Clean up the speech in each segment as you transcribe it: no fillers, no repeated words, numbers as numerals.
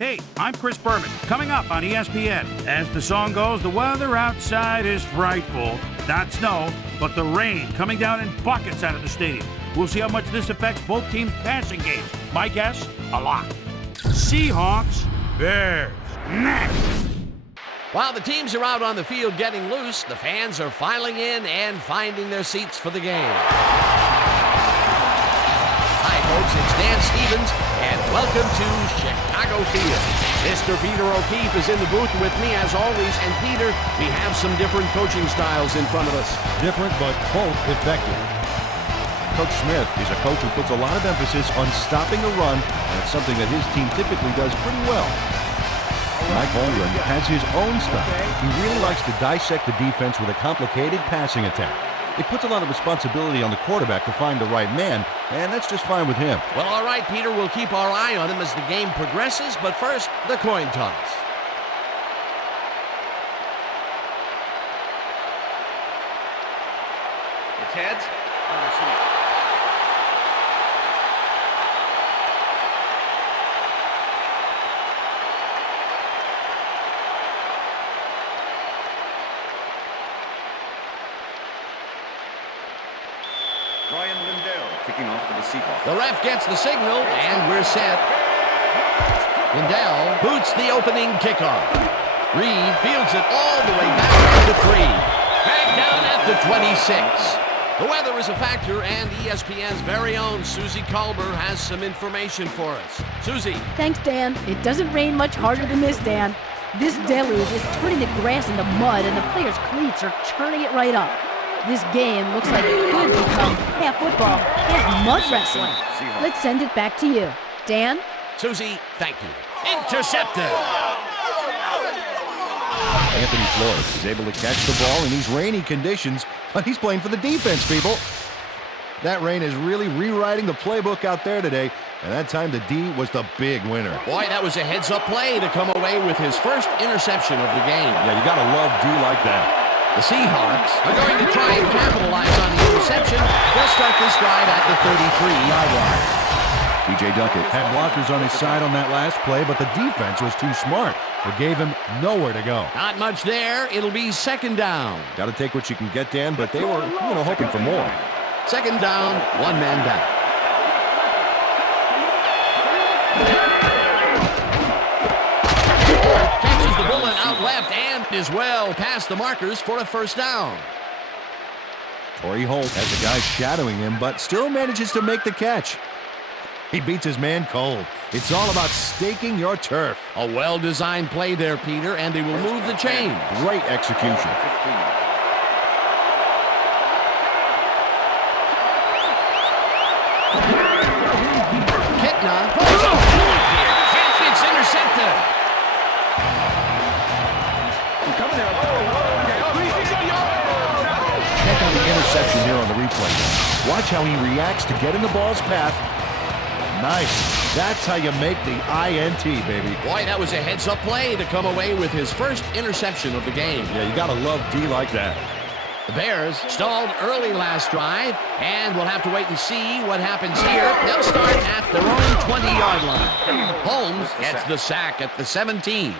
Hey, I'm Chris Berman. Coming up on ESPN. As the song goes, the weather outside is frightful. Not snow, but the rain coming down in buckets out of the stadium. We'll see how much this affects both teams' passing games. My guess, a lot. Seahawks, Bears, next. While the teams are out on the field getting loose, the fans are filing in and finding their seats for the game. Hi, folks, it's Dan Stevens, and welcome to Chicago Field. Mr. Peter O'Keefe is in the booth with me, as always, and Peter, we have some different coaching styles in front of us. Different, but both effective. Coach Smith is a coach who puts a lot of emphasis on stopping the run, and it's something that his team typically does pretty well. Mike Holmgren has his own style. He really likes to dissect the defense with a complicated passing attack. It puts a lot of responsibility on the quarterback to find the right man, and that's just fine with him. Well, all right, Peter, we'll keep our eye on him as the game progresses, but first, the coin toss. It's heads. Kicking off for the Seahawks. The ref gets the signal, and we're set. Lindell boots the opening kickoff. Reed fields it all the way back at the 3. Back down at the 26. The weather is a factor, and ESPN's very own Susie Colbert has some information for us. Susie. Thanks, Dan. It doesn't rain much harder than this, Dan. This deluge is turning the grass into mud, and the players' cleats are churning it right up. This game looks like it could become half football, half mud wrestling. Let's send it back to you. Dan? Susie, thank you. Intercepted. Anthony Flores is able to catch the ball in these rainy conditions, but he's playing for the defense, people. That rain is really rewriting the playbook out there today, and that time the D was the big winner. Boy, that was a heads-up play to come away with his first interception of the game. Yeah, you gotta love D like that. The Seahawks are going to try and capitalize on the interception. They'll start this drive at the 33-yard line. T.J. Duckett had blockers on his side on that last play, but the defense was too smart. It gave him nowhere to go. Not much there. It'll be second down. Got to take what you can get, Dan, but they were, hoping for more. Second down, one man down. Catches the bullet out left and is well past the markers for a first down. Torrey Holt has a guy shadowing him, but still manages to make the catch. He beats his man cold. It's all about staking your turf. A well-designed play there, Peter, and they will move the chains. Great execution. Kitna pulls up and it's intercepted. Check out the interception here on the replay. Watch how he reacts to get in the ball's path. Nice. That's how you make the INT, baby. Boy, that was a heads-up play to come away with his first interception of the game. Yeah, you gotta love D like that. The Bears stalled early last drive, and we'll have to wait and see what happens here. They'll start at their own 20-yard line. Holmes gets the sack at the 17.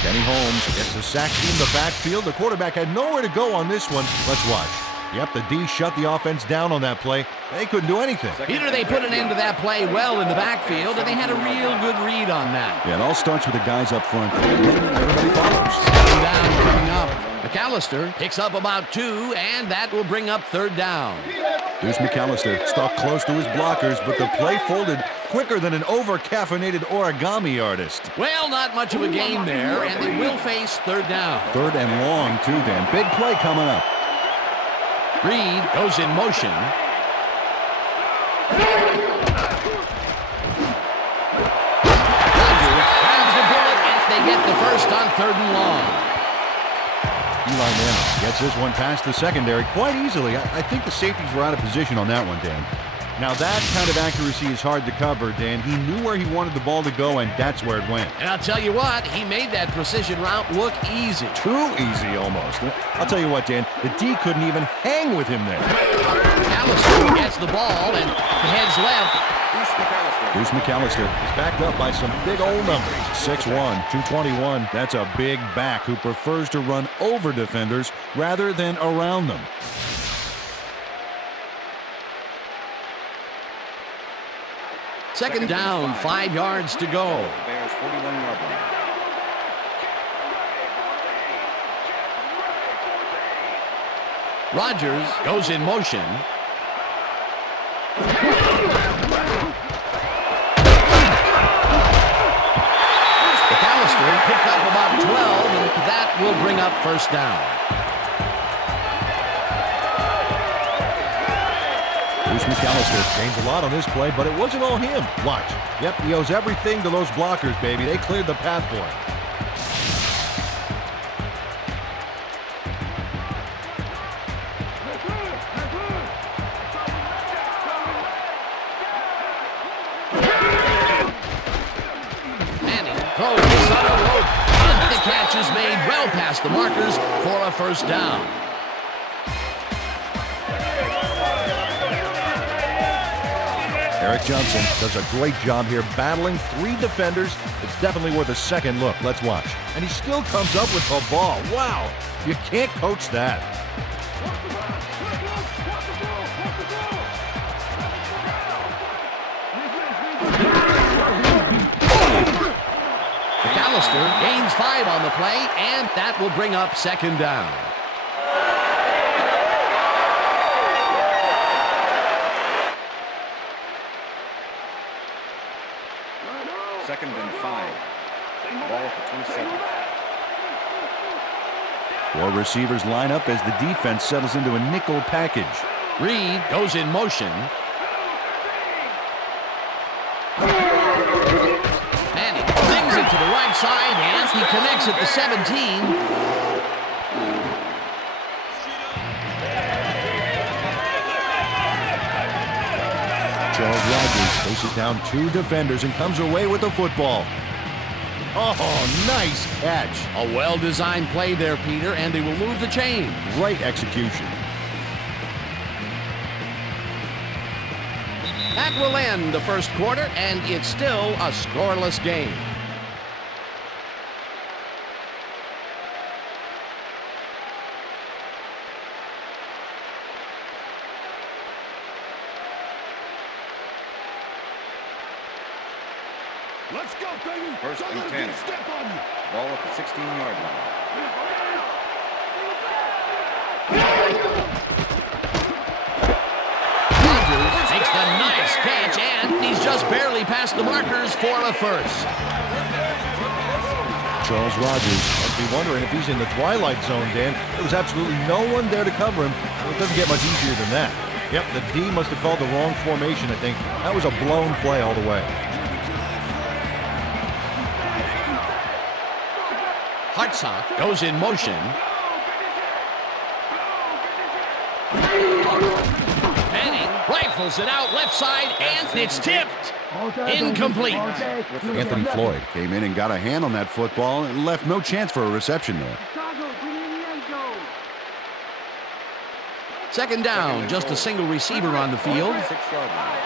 Kenny Holmes gets the sack in the backfield. The quarterback had nowhere to go on this one. Let's watch. Yep, the D shut the offense down on that play. They couldn't do anything. Peter, they put an end to that play well in the backfield, and they had a real good read on that. Yeah, it all starts with the guys up front. And then everybody follows. Second down coming up. McAllister picks up about 2, and that will bring up third down. Here's McAllister, stuck close to his blockers, but the play folded quicker than an over-caffeinated origami artist. Well, not much of a game there, and they will face third down. Third and long, too, Dan. Big play coming up. Reed goes in motion. Grabs the bullet as they get the first on third and long. Eli Manning gets this one past the secondary quite easily. I think the safeties were out of position on that one, Dan. Now that kind of accuracy is hard to cover, Dan. He knew where he wanted the ball to go, and that's where it went. And I'll tell you what, he made that precision route look easy. Too easy, almost. I'll tell you what, Dan, the D couldn't even hang with him there. McAllister gets the ball and heads left. Bruce McAllister is backed up by some big old numbers. 6'1", 221. That's a big back who prefers to run over defenders rather than around them. Second down, 5 yards to go. Bears 41-yard line. Rodgers goes in motion. McAllister picked up about 12, and that will bring up first down. Bruce McAllister changed a lot on this play, but it wasn't all him. Watch. Yep, he owes everything to those blockers, baby. They cleared the path for him. Throws this on a rope, and the catch is made well past the markers for a first down. Eric Johnson does a great job here battling 3 defenders. It's definitely worth a second look. Let's watch. And he still comes up with the ball. Wow, you can't coach that. McAllister gains 5 on the play, and that will bring up second down. Second and 5. Ball at the 27. 4 receivers line up as the defense settles into a nickel package. Reed goes in motion. Manning sings it to the right side, and he connects at the 17. Charles Rodgers faces down 2 defenders and comes away with the football. Oh, nice catch. A well-designed play there, Peter, and they will move the chain. Great execution. That will end the first quarter, and it's still a scoreless game. Let's go, baby! First and 10. Ball at the 16-yard line. Rodgers makes the nice catch, and he's just barely past the markers for a first. Charles Rodgers must be wondering if he's in the twilight zone, Dan. There was absolutely no one there to cover him. Well, it doesn't get much easier than that. Yep, the D must have called the wrong formation, I think. That was a blown play all the way. Hartsock goes in motion. Manning rifles it out left side, and it's tipped. Incomplete. Anthony Floyd came in and got a hand on that football and left no chance for a reception there. Second down, just a single receiver on the field. 6-yard line.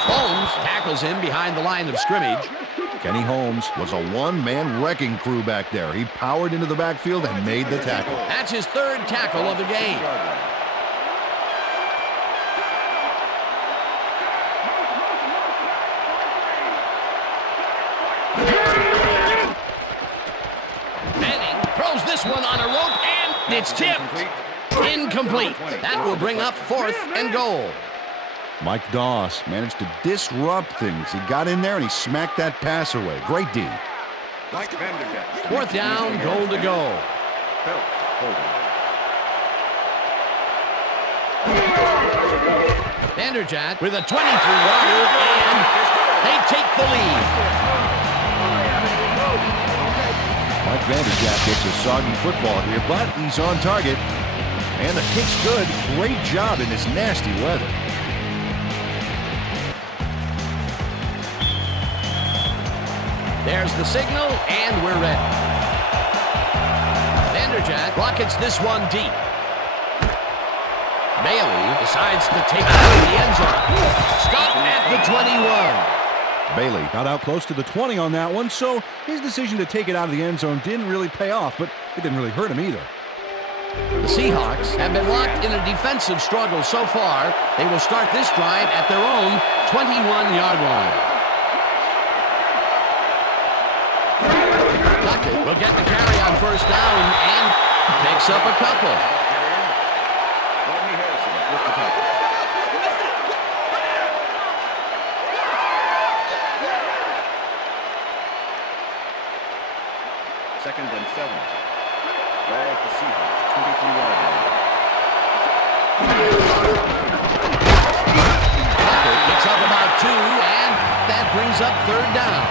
Holmes tackles him behind the line of scrimmage. Kenny Holmes was a one-man wrecking crew back there. He powered into the backfield and made the tackle. That's his 3rd tackle of the game. Manning throws this one on a rope, and it's tipped. Incomplete. That will bring up 4th and goal. Mike Doss managed to disrupt things. He got in there and he smacked that pass away. Great D. Mike Vanderjagt. 4th down, goal to go. Vanderjagt with a 23-yarder, and they take the lead. Mike Vanderjagt gets a soggy football here, but he's on target. And the kick's good. Great job in this nasty weather. There's the signal, and we're ready. Jack rockets this one deep. Bailey decides to take it out of the end zone. Stop at the 21. Bailey got out close to the 20 on that one, so his decision to take it out of the end zone didn't really pay off, but it didn't really hurt him either. The Seahawks have been locked in a defensive struggle so far. They will start this drive at their own 21-yard line. Duckett will get the carry on first down and picks up a couple. Second and 7. Ball at the Seahawks, 23-yard line. Tucker picks up about 2, and that brings up third down.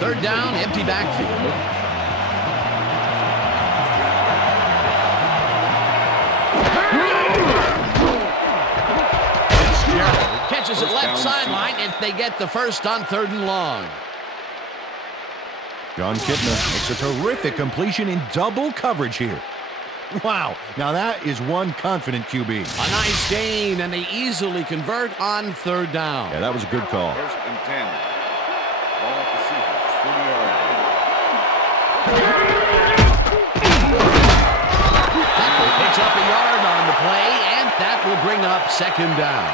Third down, empty backfield. Fitzgerald catches it left sideline, and they get the first on 3rd and long. John Kitna makes a terrific completion in double coverage here. Wow, now that is one confident QB. A nice gain, and they easily convert on 3rd down. Yeah, that was a good call. First and 10. Ball at the Seahawks, 40-yard line. Tucker picks up a yard on the play, and that will bring up 2nd down.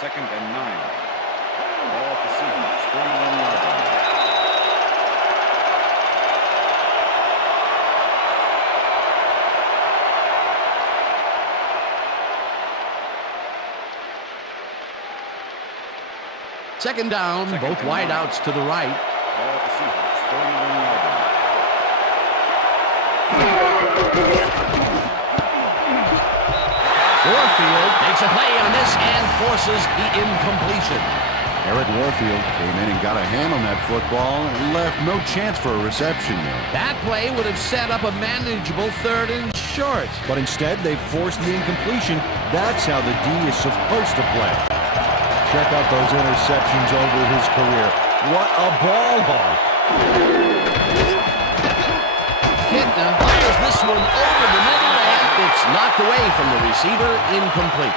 Second and 9. Ball at the Seahawks, 41-yard line. Second down, both wideouts to the right. Ball at the Seahawks, 41-yard line. Warfield makes a play on this and forces the incompletion. Eric Warfield came in and got a hand on that football and left no chance for a reception there. That play would have set up a manageable 3rd and short. But instead, they forced the incompletion. That's how the D is supposed to play. Check out those interceptions over his career. What a ball hawk. Kitna fires this one over the middle, and it's knocked away from the receiver, incomplete.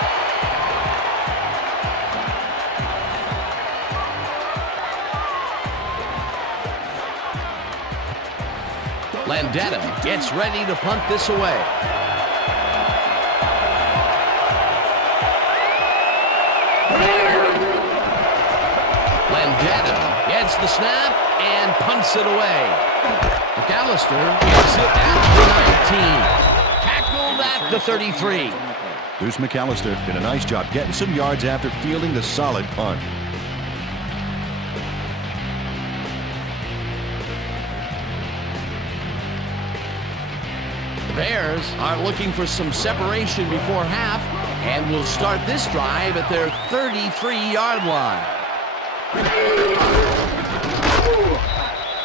Landetta gets ready to punt this away. Landetta gets the snap and punts it away. McAllister gets it at the 19. Tackled at the 33. Deuce McAllister did a nice job getting some yards after fielding the solid punt. The Bears are looking for some separation before half and will start this drive at their 33-yard line.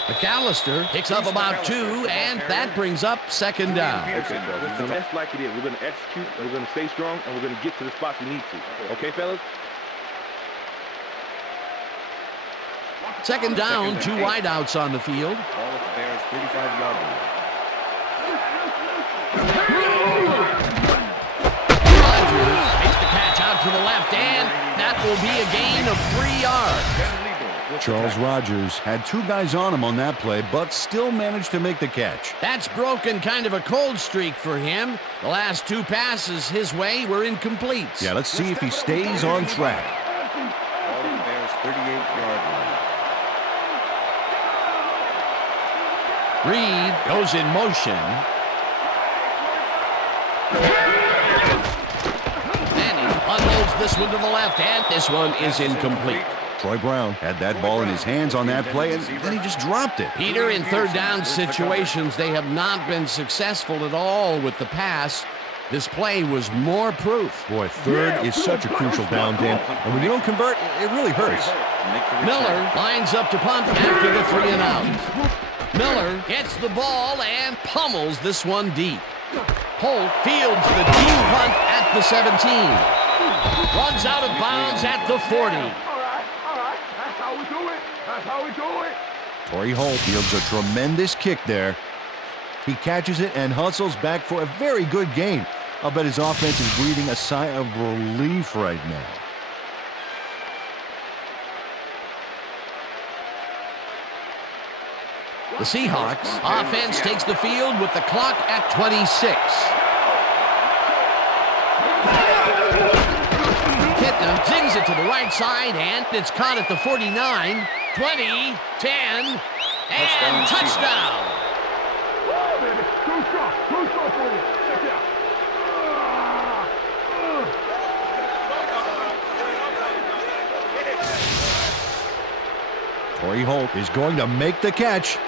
McAllister picks up about 2, and that brings up 2nd down. That's like it is. We're going to execute, and we're going to stay strong, and we're going to get to the spots we need to. Okay, fellas? 2nd down, 2 wideouts on the field. Ball at the Bears, 35-yard line. Rodgers makes the catch out to the left, and that will be a gain of 3 yards. Charles Rodgers had 2 guys on him on that play, but still managed to make the catch. That's broken kind of a cold streak for him. The last 2 passes his way were incomplete. Yeah, let's see if he stays on track. Ball at the Bears, 38-yard line. Reed goes in motion. Manning unloads this one to the left, and this one is incomplete. Troy Brown had that ball in his hands on that play, and then he just dropped it. Peter, in 3rd down situations, they have not been successful at all with the pass. This play was more proof. Boy, third is such a crucial down, Dan. And when you don't convert, it really hurts. Miller lines up to punt after the 3 and out. Miller gets the ball and pummels this one deep. Holt fields the deep punt at the 17. Runs out of bounds at the 40. All right. That's how we do it. Torrey Holt fields a tremendous kick there. He catches it and hustles back for a very good gain. I'll bet his offense is breathing a sigh of relief right now. The Seahawks offense takes the field with the clock at 26. Kitna zings it to the right side, and it's caught at the 49, 20, 10, and touchdown. Torrey Holt is going to make the catch.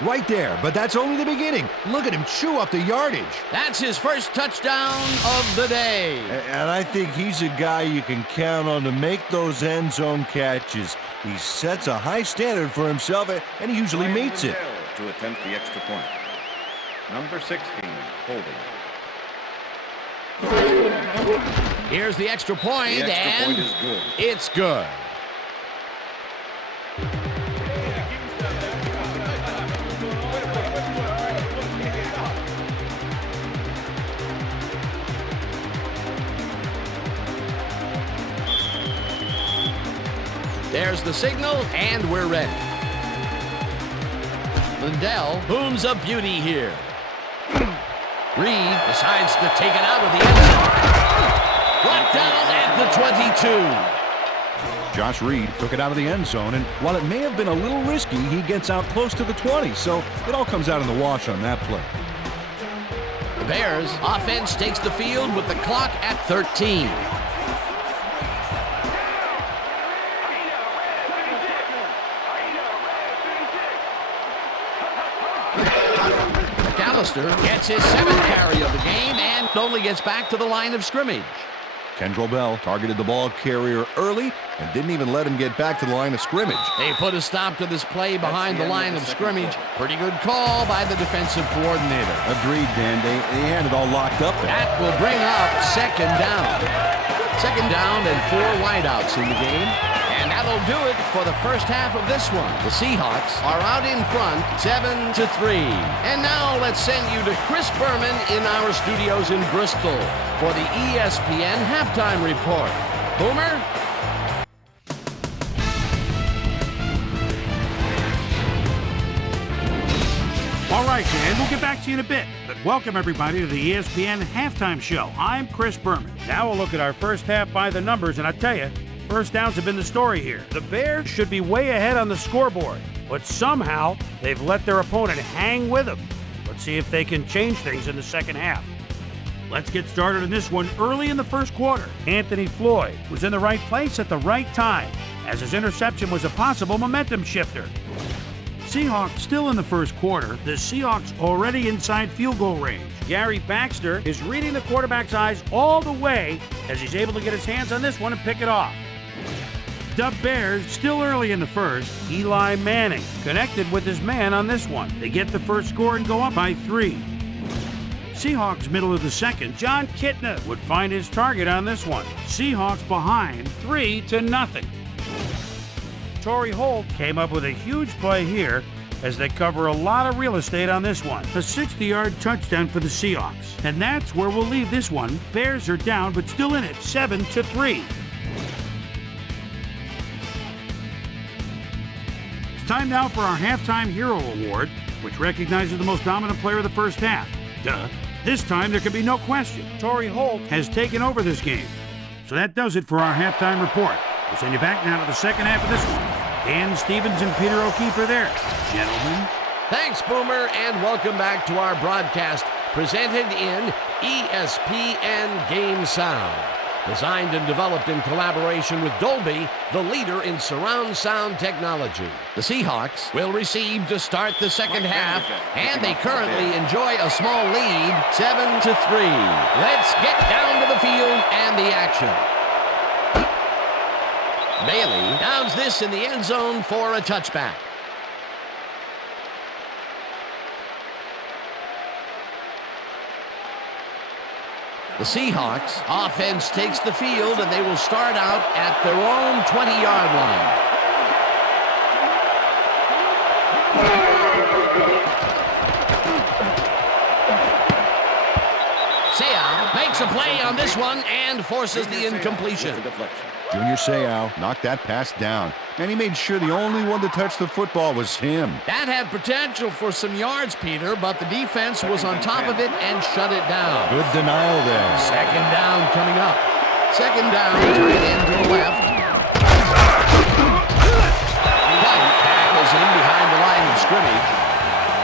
Right there, but that's only the beginning. Look at him chew up the yardage. That's his first touchdown of the day. And I think he's a guy you can count on to make those end zone catches. He sets a high standard for himself, and he usually meets it. To attempt the extra point. Number 16, holding. Here's the extra point, The extra and point is good. it's good. There's the signal, and we're ready. Lindell booms a beauty here. Reed decides to take it out of the end zone. Brought down at the 22. Josh Reed took it out of the end zone, and while it may have been a little risky, he gets out close to the 20, so it all comes out in the wash on that play. The Bears offense takes the field with the clock at 13. McAllister gets his 7th carry of the game and only gets back to the line of scrimmage. Kendrell Bell targeted the ball carrier early and didn't even let him get back to the line of scrimmage. They put a stop to this play behind the line of scrimmage. Pretty good call by the defensive coordinator. Agreed, Dan. They had it all locked up there. That will bring up 2nd down. 2nd down and 4 wideouts in the game. And that'll do it for the first half of this one. The Seahawks are out in front 7-3. And now let's send you to Chris Berman in our studios in Bristol for the ESPN Halftime Report. Boomer? All right, Dan, we'll get back to you in a bit. But welcome, everybody, to the ESPN Halftime Show. I'm Chris Berman. Now we'll look at our first half by the numbers, and I tell you, first downs have been the story here. The Bears should be way ahead on the scoreboard, but somehow they've let their opponent hang with them. Let's see if they can change things in the second half. Let's get started in this one early in the first quarter. Anthony Floyd was in the right place at the right time, as his interception was a possible momentum shifter. Seahawks still in the first quarter. The Seahawks already inside field goal range. Gary Baxter is reading the quarterback's eyes all the way as he's able to get his hands on this one and pick it off. The Bears still early in the first. Eli Manning connected with his man on this one. They get the first score and go up by 3. Seahawks middle of the second. John Kitna would find his target on this one. Seahawks behind 3-0. Torrey Holt came up with a huge play here as they cover a lot of real estate on this one. A 60-yard touchdown for the Seahawks. And that's where we'll leave this one. Bears are down, but still in it, 7-3. It's time now for our Halftime Hero Award, which recognizes the most dominant player of the first half. Duh. This time, there can be no question. Torrey Holt has taken over this game. So that does it for our halftime report. We'll send you back now to the second half of this one. Dan Stevens and Peter O'Keefe are there. Gentlemen. Thanks, Boomer, and welcome back to our broadcast presented in ESPN Game Sound. Designed and developed in collaboration with Dolby, the leader in surround sound technology. The Seahawks will receive to start the second half, and they currently enjoy a small lead, 7-3. Let's get down to the field and the action. Bailey downs this in the end zone for a touchback. The Seahawks offense takes the field, and they will start out at their own 20-yard line. Seahawks makes a play on this one and forces the incompletion. Junior Seau knocked that pass down, and he made sure the only one to touch the football was him. That had potential for some yards, Peter, but the defense was on top of it and shut it down. Good denial there. Second down coming up. Second down, tight end to the left. White tackles him behind the line of scrimmage.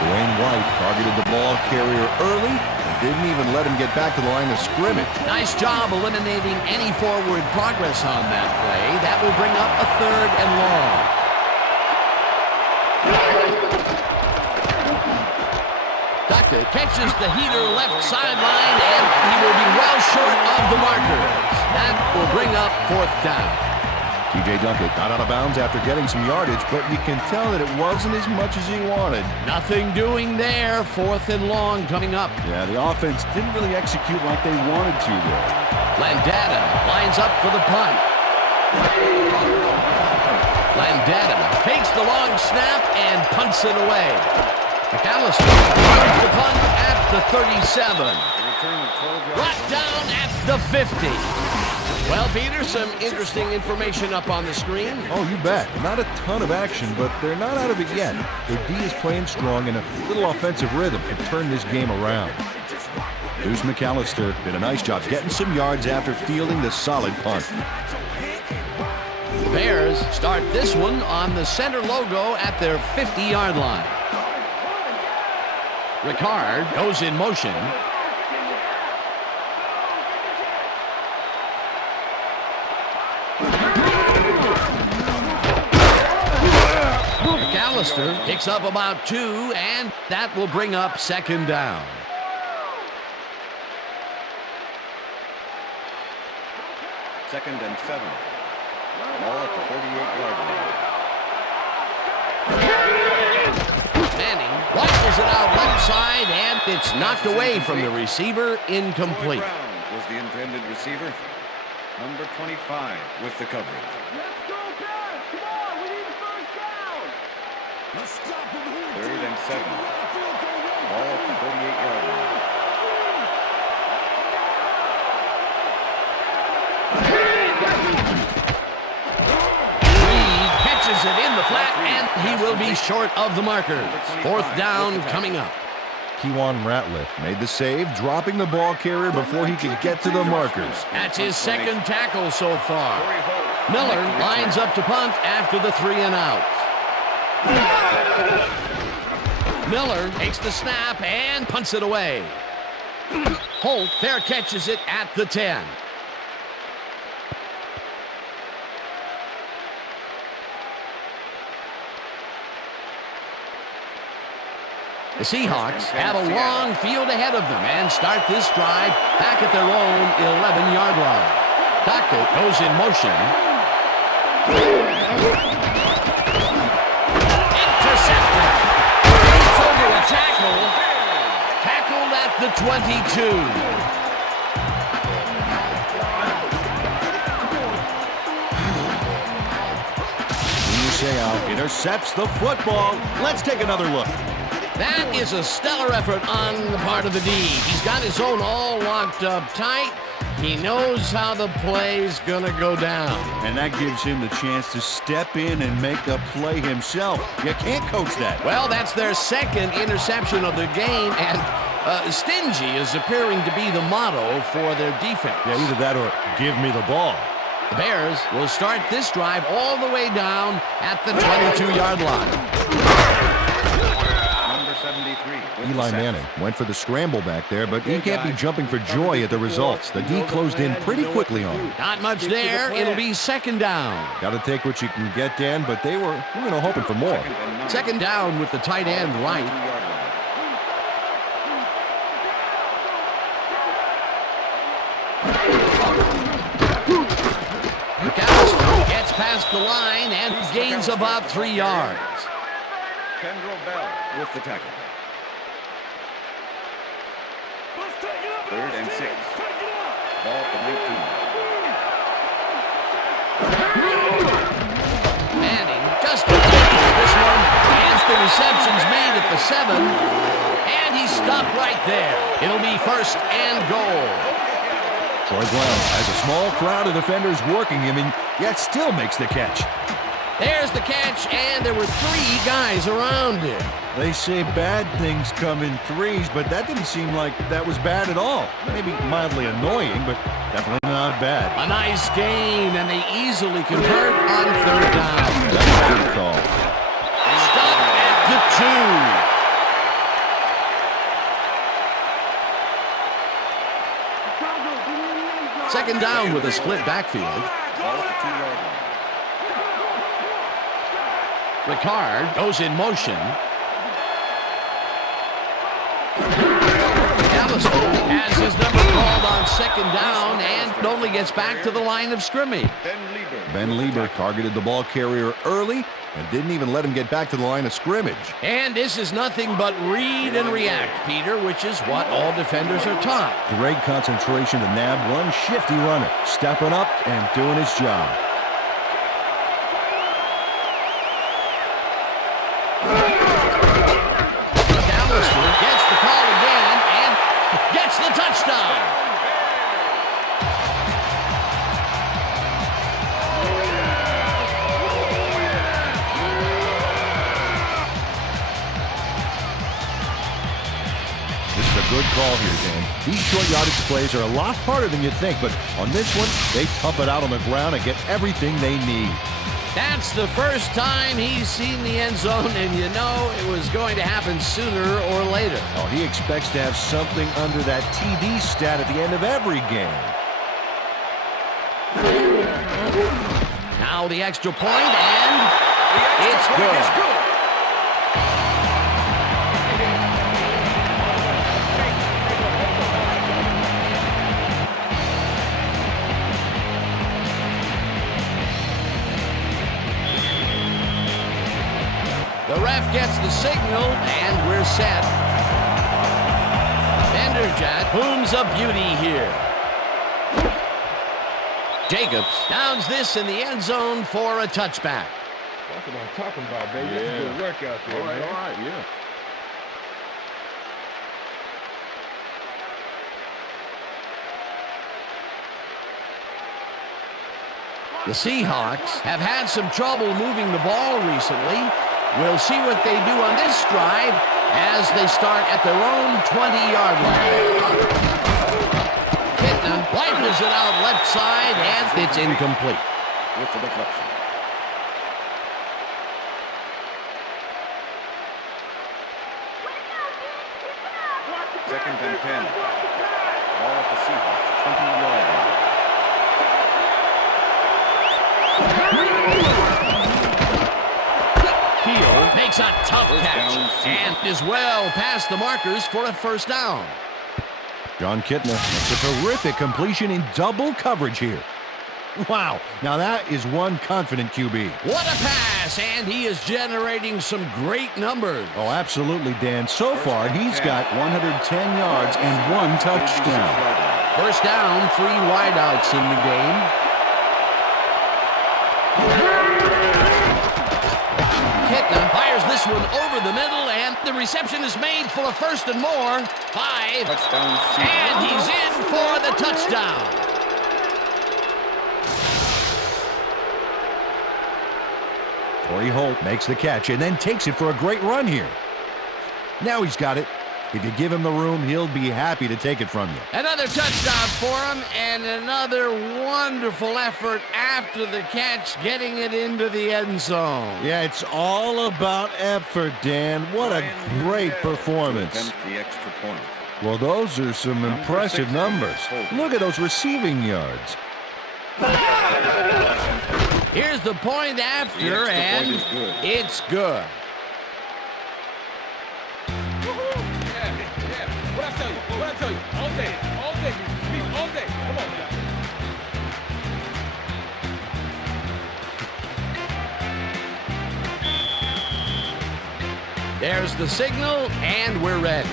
Dwayne White targeted the ball carrier early and didn't even let him get back to the line of scrimmage. Nice job eliminating any forward progress on that play. That will bring up a third and long. Duckett catches the heater left sideline, and he will be well short of the markers. That will bring up fourth down. T.J. Duckett got out of bounds after getting some yardage, but you can tell that it wasn't as much as he wanted. Nothing doing there. Fourth and long coming up. Yeah, the offense didn't really execute like they wanted to there. Landetta lines up for the punt. Landetta takes the long snap and punts it away. McAllister runs the punt at the 37. Brought down at the 50. Well, Peter, some interesting information up on the screen. Oh, you bet. Not a ton of action, but they're not out of it yet. Their D is playing strong, and a little offensive rhythm can turn this game around. Deuce McAllister did a nice job getting some yards after fielding the solid punt. The Bears start this one on the center logo at their 50-yard line. Ricard goes in motion. McAllister picks up about 2, and that will bring up second down. Second and 7. Ball at the 48-yard line. Manning rifles it out left side, and it's knocked away from the receiver, incomplete. Brown was the intended receiver. Number 25 with the coverage. Third and 7. Ball at the 48-yard line. Reed catches it in the flat, and he will be short of the markers. Fourth down coming up. Kewan Ratliff made the save, dropping the ball carrier before he could get to the markers. That's his second tackle so far. Miller lines up to punt after the 3 and out. Miller takes the snap and punts it away. Holt fair catches it at the 10. The Seahawks have a long field ahead of them and start this drive back at their own 11-yard line. Duckett goes in motion. Intercepted. It's over a tackle. Tackled at the 22. Seau intercepts the football. Let's take another look. That is a stellar effort on the part of the D. He's got his own all locked up tight. He knows how the play's gonna go down. And that gives him the chance to step in and make a play himself. You can't coach that. Well, that's their second interception of the game, and stingy is appearing to be the motto for their defense. Yeah, either that or give me the ball. The Bears will start this drive all the way down at the 22-yard line. Number 17 73. Eli Manning went for the scramble back there, but he can't be jumping for joy at the results. The D closed in pretty quickly on him. Not much there. It'll be second down. Got to take what you can get, Dan, but they were, hoping for more. Second down with the tight end right. McAllister gets past the line and gains about 3 yards. Kendrell Bell with the tackle. 3rd and 6. Ball at the 19. Manning just this one, and the reception's made at the 7, and he stopped right there. It'll be first and goal. Troy Brown has a small crowd of defenders working him, and yet still makes the catch. There's the catch, and there were 3 guys around him. They say bad things come in threes, but that didn't seem like that was bad at all. Maybe mildly annoying, but definitely not bad. A nice gain, and they easily convert on 3rd down. That's a good call. Stop at the 2. Second down with a split backfield. Ball at the 2-yard line. Ricard goes in motion. McAllister has his number called on second down and only gets back to the line of scrimmage. Ben Lieber targeted the ball carrier early and didn't even let him get back to the line of scrimmage. And this is nothing but read and react, Peter, which is what all defenders are taught. Great concentration to nab one shifty runner, stepping up and doing his job. McAllister gets the call again and gets the touchdown. This is a good call here, Dan. These short yardage plays are a lot harder than you think, but on this one, they tough it out on the ground and get everything they need. That's the first time he's seen the end zone, and you know it was going to happen sooner or later. Oh, he expects to have something under that TD stat at the end of every game. Now the extra point, and it's good. The ref gets the signal, and we're set. Vanderjagt booms a beauty here. Jacobs downs this in the end zone for a touchback. That's what I'm talking about, baby. That's a good work out there, man. All right, yeah. The Seahawks have had some trouble moving the ball recently. We'll see what they do on this drive as they start at their own 20-yard line. Pittman rifles it out left side, and it's incomplete. With the deflection. Second and 10. Ball at the Seahawks, 20-yard line. Heel makes a tough catch and is well past the markers for a first down. John Kitna makes a terrific completion in double coverage here. Wow, now that is one confident QB. What a pass, and he is generating some great numbers. Oh, absolutely, Dan. So far, he's got 110 yards and 1 touchdown. First down, 3 wideouts in the game. Kitna fires this one over the middle, and the reception is made for a first and more. 5. Touchdown. And he's in for the touchdown. Torrey Holt makes the catch and then takes it for a great run here. Now he's got it If you give him the room, he'll be happy to take it from you. Another touchdown for him, and another wonderful effort after the catch, getting it into the end zone. Yeah, it's all about effort, Dan. What a great performance. Attempt the extra point. Well, those are some impressive numbers. Look at those receiving yards. Here's the point after, The extra and point is good. it's good. What I tell you? All day, Pete, all day. Come on. There's the signal, and we're ready.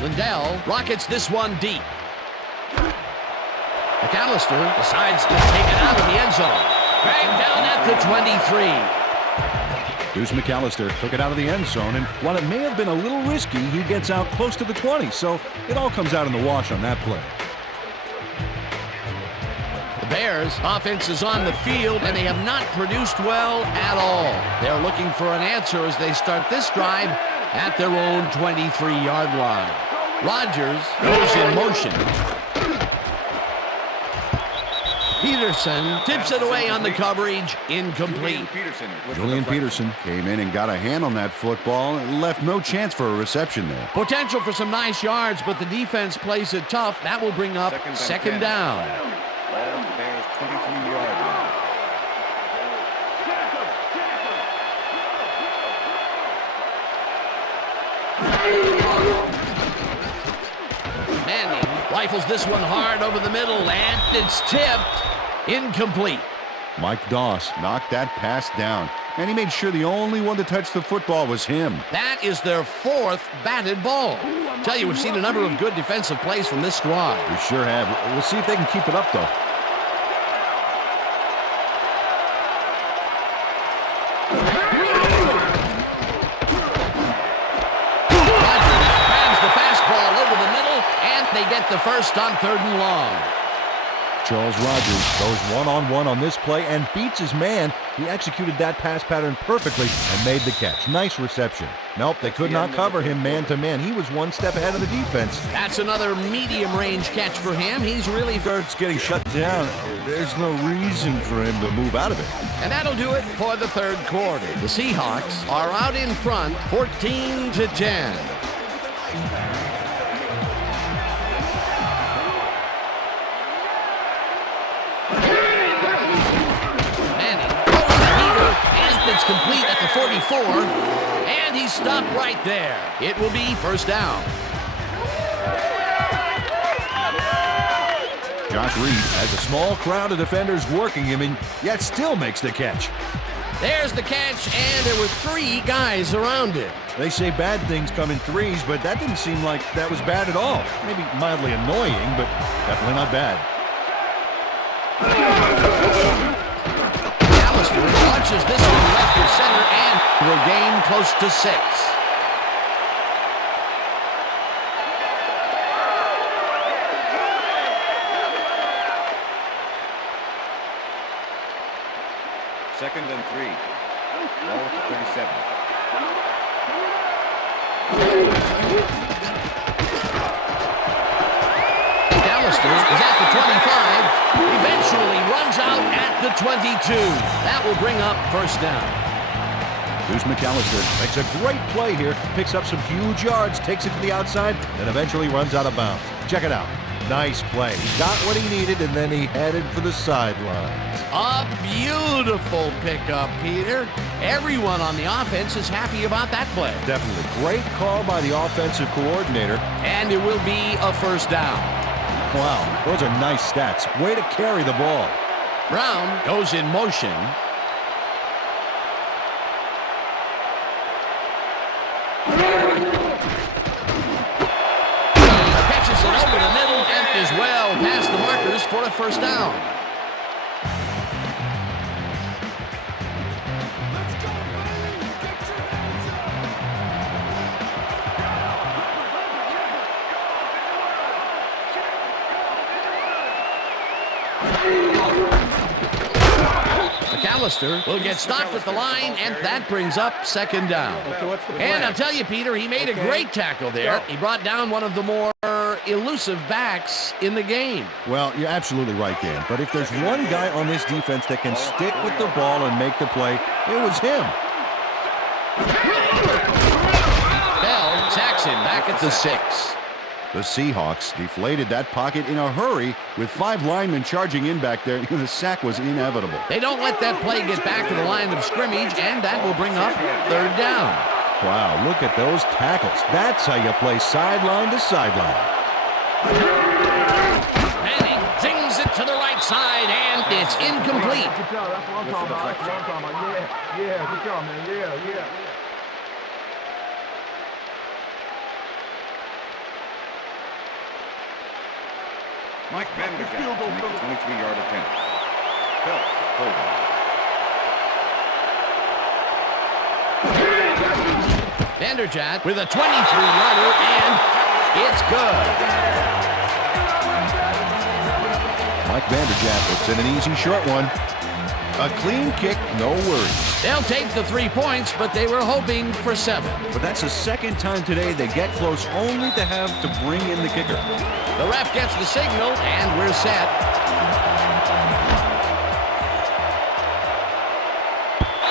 Lindell rockets this one deep. McAllister decides to take it out of the end zone. Dragged down at the 23. Deuce McAllister took it out of the end zone, and while it may have been a little risky, he gets out close to the 20, so it all comes out in the wash on that play. The Bears' offense is on the field, and they have not produced well at all. They're looking for an answer as they start this drive at their own 23-yard line. Rodgers goes in motion. Peterson tips it away on the coverage, incomplete. Julian Peterson came in and got a hand on that football and left no chance for a reception there. Potential for some nice yards, but the defense plays it tough. That will bring up second down. Ball at the Bears' 23-yard line. Manning rifles this one hard over the middle, and it's tipped. Incomplete. Mike Doss knocked that pass down, and he made sure the only one to touch the football was him. That is their fourth batted ball. Tell you, we've seen a number of good defensive plays from this squad. We sure have. We'll see if they can keep it up, though. Rodgers grabs the fastball over the middle, and they get the first on 3rd and long. Charles Rodgers goes one-on-one on this play and beats his man. He executed that pass pattern perfectly and made the catch. Nice reception. Nope, they could not cover him man-to-man. He was one step ahead of the defense. That's another medium-range catch for him. He's really Starts getting shut down. There's no reason for him to move out of it. And that'll do it for the 3rd quarter. The Seahawks are out in front, 14-10. It's complete at the 44, and he's stopped right there. It will be first down. Josh Reed has a small crowd of defenders working him and yet still makes the catch. There's the catch, and there were 3 guys around it. They say bad things come in threes, but that didn't seem like that was bad at all. Maybe mildly annoying, but definitely not bad. Launches this one left to center and will gain close to 6. Second and 3. Ball at the 37. McAllister is at the 25. Eventually runs out at the 22. That will bring up first down. Deuce McAllister makes a great play here, picks up some huge yards, takes it to the outside, and eventually runs out of bounds. Check it out. Nice play. He got what he needed, and then he headed for the sidelines. A beautiful pickup, Peter. Everyone on the offense is happy about that play. Definitely. Great call by the offensive coordinator. And it will be a first down. Wow, those are nice stats. Way to carry the ball. Brown goes in motion. Catches it over the middle and is well past the markers for a first down. McAllister will get stopped at the line, and that brings up second down. And I'll tell you, Peter, he made a great tackle there. He brought down one of the more elusive backs in the game. Well, you're absolutely right, Dan. But if there's one guy on this defense that can stick with the ball and make the play, it was him. Bell sacks him back at the 6. The Seahawks deflated that pocket in a hurry with 5 linemen charging in back there. The sack was inevitable. They don't let that play get back to the line of scrimmage, and that will bring up third down. Wow, look at those tackles. That's how you play sideline to sideline. Manning zings it to the right side, and it's incomplete. Good job. That's what I'm talking about. That's what I'm talking about. Yeah, good job, man. Yeah. Mike Vanderjagt to make a 23-yard attempt. Phelps holding. Vanderjagt with a 23-yarder, and it's good. Mike Vanderjagt puts in an easy short one. A clean kick, no worries. They'll take the 3 points, but they were hoping for 7. But that's the second time today they get close only to have to bring in the kicker. The ref gets the signal, and we're set.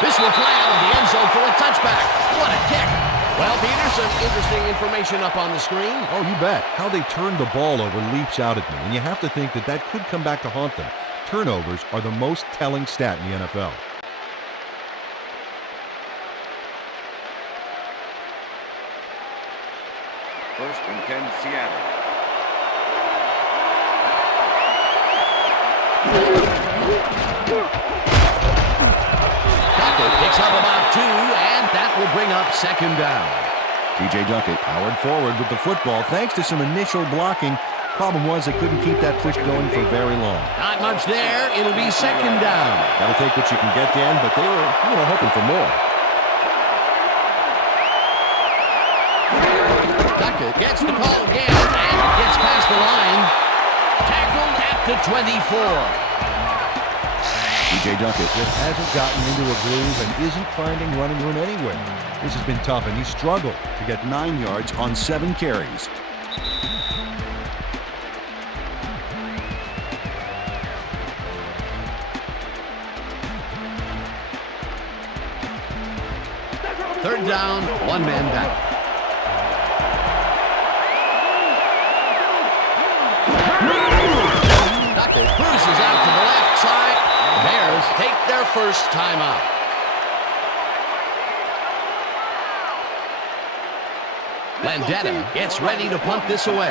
This will fly out of the end zone for a touchback. What a kick. Well, Peter, some interesting information up on the screen. Oh, you bet. How they turned the ball over leaps out at me, and you have to think that that could come back to haunt them. Turnovers are the most telling stat in the NFL. First and 10, Seattle. Duckett picks up about 2, and that will bring up second down. T.J. Duckett powered forward with the football thanks to some initial blocking. Problem was they couldn't keep that push going for very long. Not much there. It'll be second down. Got to take what you can get, Dan, but they were, hoping for more. Duckett gets the call again, and gets past the line. Tackled at the 24. T.J. Duckett just hasn't gotten into a groove and isn't finding running room anywhere. This has been tough, and he struggled to get 9 yards on 7 carries. Third down, 1 man back. Duckett cruises out to the left side. The Bears take their first timeout. Landetta gets ready to punt this away.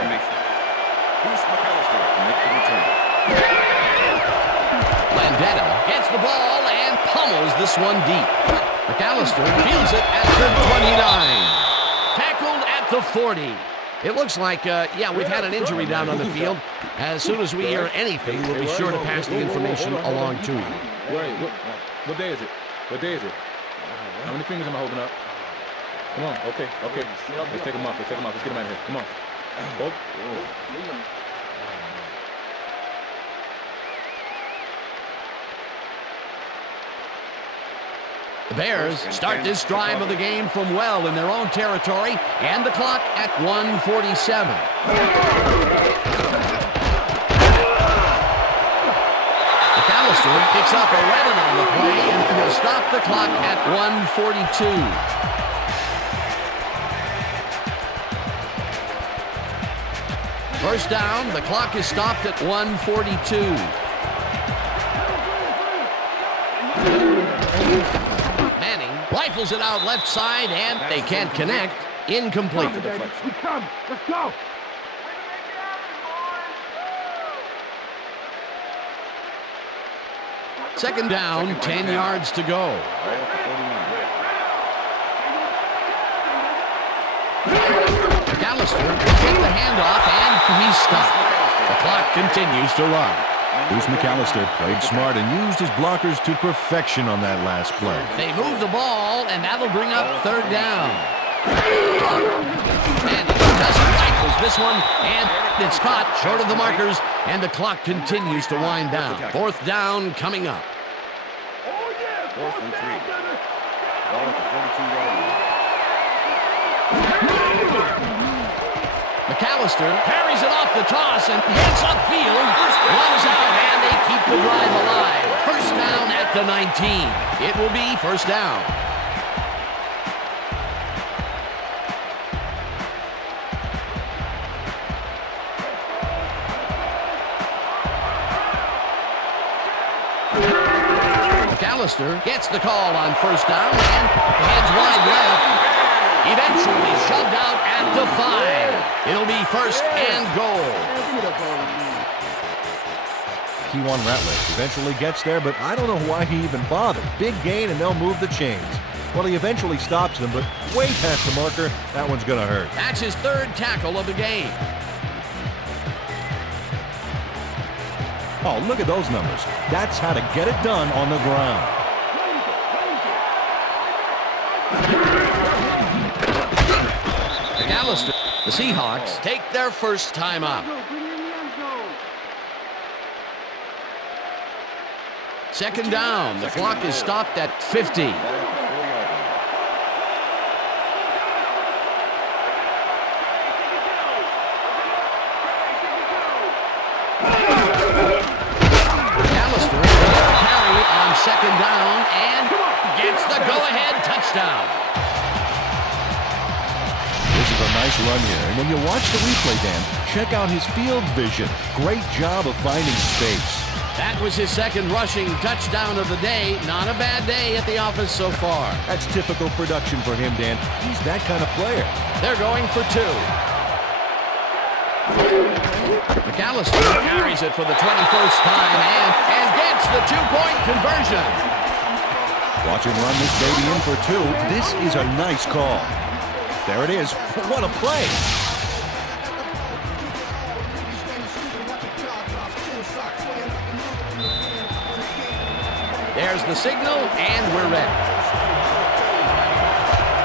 Bruce McAllister to make the return. Landetta gets the ball and pummels this one deep. McAllister fields it at the 29. Tackled at the 40. It looks like, we've had an injury down on the field. As soon as we hear anything, we'll be sure to pass the information along to you. Wait, what day is it? What day is it? How many fingers am I holding up? Come on, okay. Let's take them off. Let's get them out of here. Come on. Oh. The Bears start this drive of the game from well in their own territory, and the clock at 1:47. McAllister picks up 11 on the play and will stop the clock at 1:42. First down, the clock is stopped at 1:42. Manning rifles it out left side, and they can't connect. Incomplete. We come. Let's go. Second down, 10 yards to go. McAllister will take the handoff, and he's stopped. The clock continues to run. Bruce McAllister played smart and used his blockers to perfection on that last play. They move the ball, and that'll bring up third down. And he doesn't rifles this one, and it's caught short of the markers, and the clock continues to wind down. Fourth down coming up. 4th and 3. Ball at the 42-yard line. McAllister carries it off the toss and hits upfield. Runs out, and they keep the drive alive. First down at the 19. It will be first down. McAllister gets the call on first down and heads wide left. Eventually shoved out at the 5. It'll be first and goal. Keywan Ratliff eventually gets there, but I don't know why he even bothered. Big gain, and they'll move the chains. Well, he eventually stops them, but way past the marker. That one's going to hurt. That's his third tackle of the game. Oh, look at those numbers. That's how to get it done on the ground. McAllister. The Seahawks take their first time out. Second down. The clock is stopped at 50. McAllister carry on second down and gets the go-ahead touchdown. This is a nice run here, and when you watch the replay, Dan, check out his field vision. Great job of finding space. That was his second rushing touchdown of the day. Not a bad day at the office so far. That's typical production for him, Dan. He's that kind of player. They're going for 2. McAllister carries it for the 21st time and gets the 2-point conversion. Watch him run this baby in for 2. This is a nice call. There it is. What a play. There's the signal, and we're ready.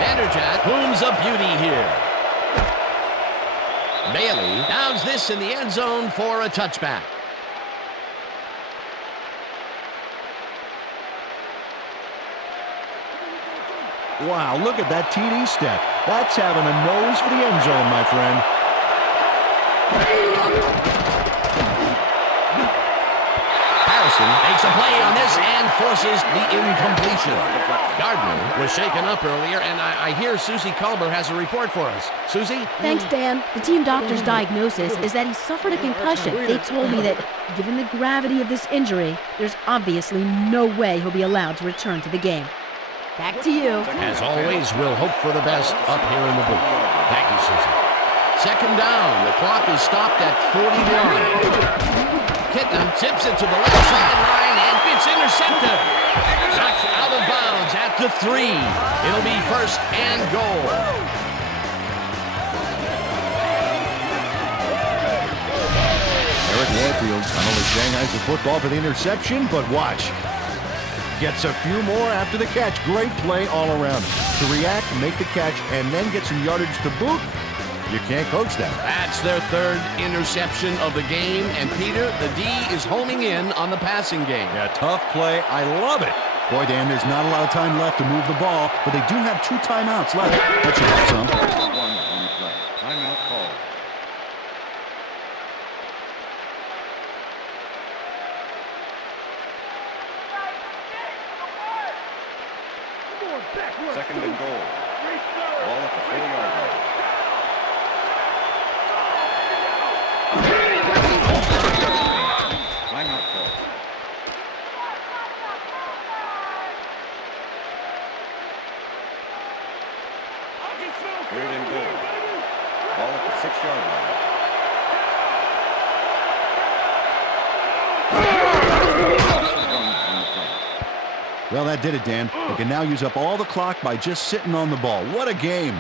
Vanderjagt booms a beauty here. Bailey downs this in the end zone for a touchback. Wow, look at that TD step. That's having a nose for the end zone, my friend. Makes a play on this and forces the incompletion. Gardner was shaken up earlier, and I hear Susie Culber has a report for us. Susie? Thanks, Dan. The team doctor's diagnosis is that he suffered a concussion. They told me that, given the gravity of this injury, there's obviously no way he'll be allowed to return to the game. Back to you. As always, we'll hope for the best up here in the booth. Thank you, Susie. Second down. The clock is stopped at 41. Kitna tips it to the left sideline, and it's intercepted. Knocked out of bounds at the 3. It'll be first and goal. Eric Warfield not only Shanghai's the football for the interception, but watch. Gets a few more after the catch. Great play all around. To react, make the catch, and then get some yardage to boot. You can't coach that. That's their third interception of the game. And Peter, the D is homing in on the passing game. Yeah, tough play. I love it. Boy, Dan, there's not a lot of time left to move the ball, but they do have 2 timeouts left. That should help some. Timeout call. Second and goal. Ball at the 4-yard line. Timeout call. Third and goal. Ball at the 6-yard line. Well, that did it, Dan. They can now use up all the clock by just sitting on the ball. What a game.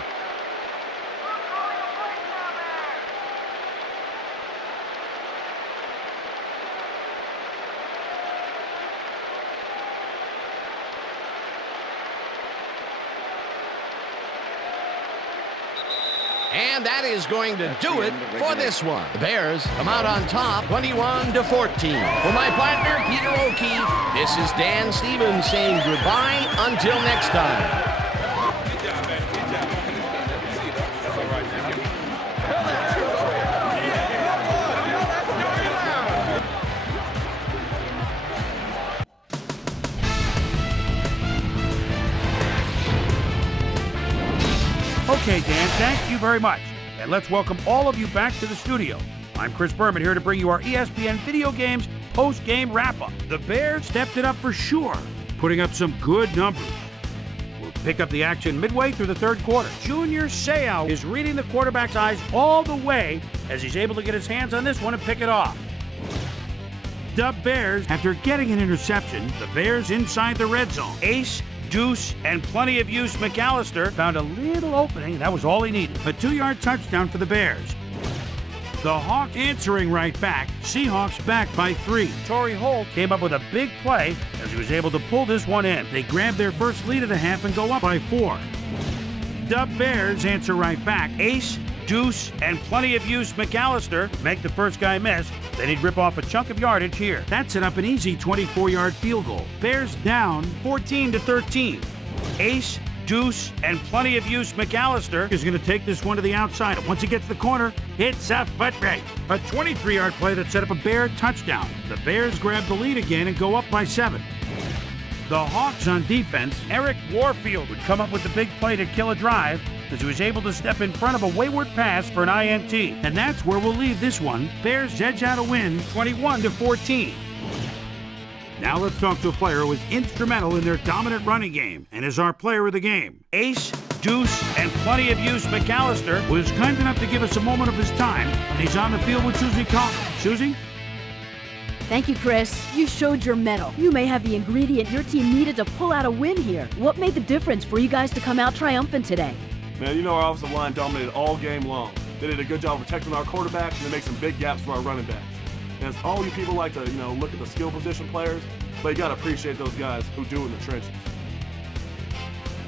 And that is going to do it for this one. The Bears come out on top, 21-14. For my partner, Peter O'Keefe, this is Dan Stevens saying goodbye until next time. Okay, Dan, thank you very much. And let's welcome all of you back to the studio. I'm Chris Berman here to bring you our ESPN Video Games post-game wrap-up. The Bears stepped it up for sure, putting up some good numbers. We'll pick up the action midway through the third quarter. Junior Seahawks is reading the quarterback's eyes all the way as he's able to get his hands on this one and pick it off. The Bears, after getting an interception, the Bears inside the red zone. Ace, Deuce, and plenty of use McAllister found a little opening. That was all he needed. A 2-yard touchdown for the Bears. The Hawks answering right back. Seahawks back by 3. Torrey Holt came up with a big play as he was able to pull this one in. They grabbed their first lead at the half and go up by 4. The Bears answer right back. Ace, Deuce, and plenty of use McAllister make the first guy miss. Then he'd rip off a chunk of yardage here. That set up an easy 24-yard field goal. Bears down 14-13. Ace, Deuce, and plenty of use McAllister is going to take this one to the outside. Once he gets the corner, it's a foot race. A 23-yard play that set up a Bear touchdown. The Bears grab the lead again and go up by 7. The Hawks on defense, Eric Warfield would come up with the big play to kill a drive as he was able to step in front of a wayward pass for an INT. And that's where we'll leave this one. Bears edge out a win, 21-14. Now let's talk to a player who was instrumental in their dominant running game and is our player of the game. Ace, Deuce, and plenty of use McAllister was kind enough to give us a moment of his time, and he's on the field with Susie Collins. Susie? Thank you, Chris. You showed your mettle. You may have the ingredient your team needed to pull out a win here. What made the difference for you guys to come out triumphant today? Man, you know our offensive line dominated all game long. They did a good job protecting our quarterbacks, and they make some big gaps for our running backs. And it's all you people like to, look at the skill position players, but you got to appreciate those guys who do it in the trenches.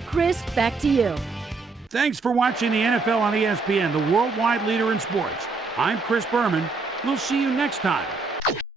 Chris, back to you. Thanks for watching the NFL on ESPN, the worldwide leader in sports. I'm Chris Berman. We'll see you next time.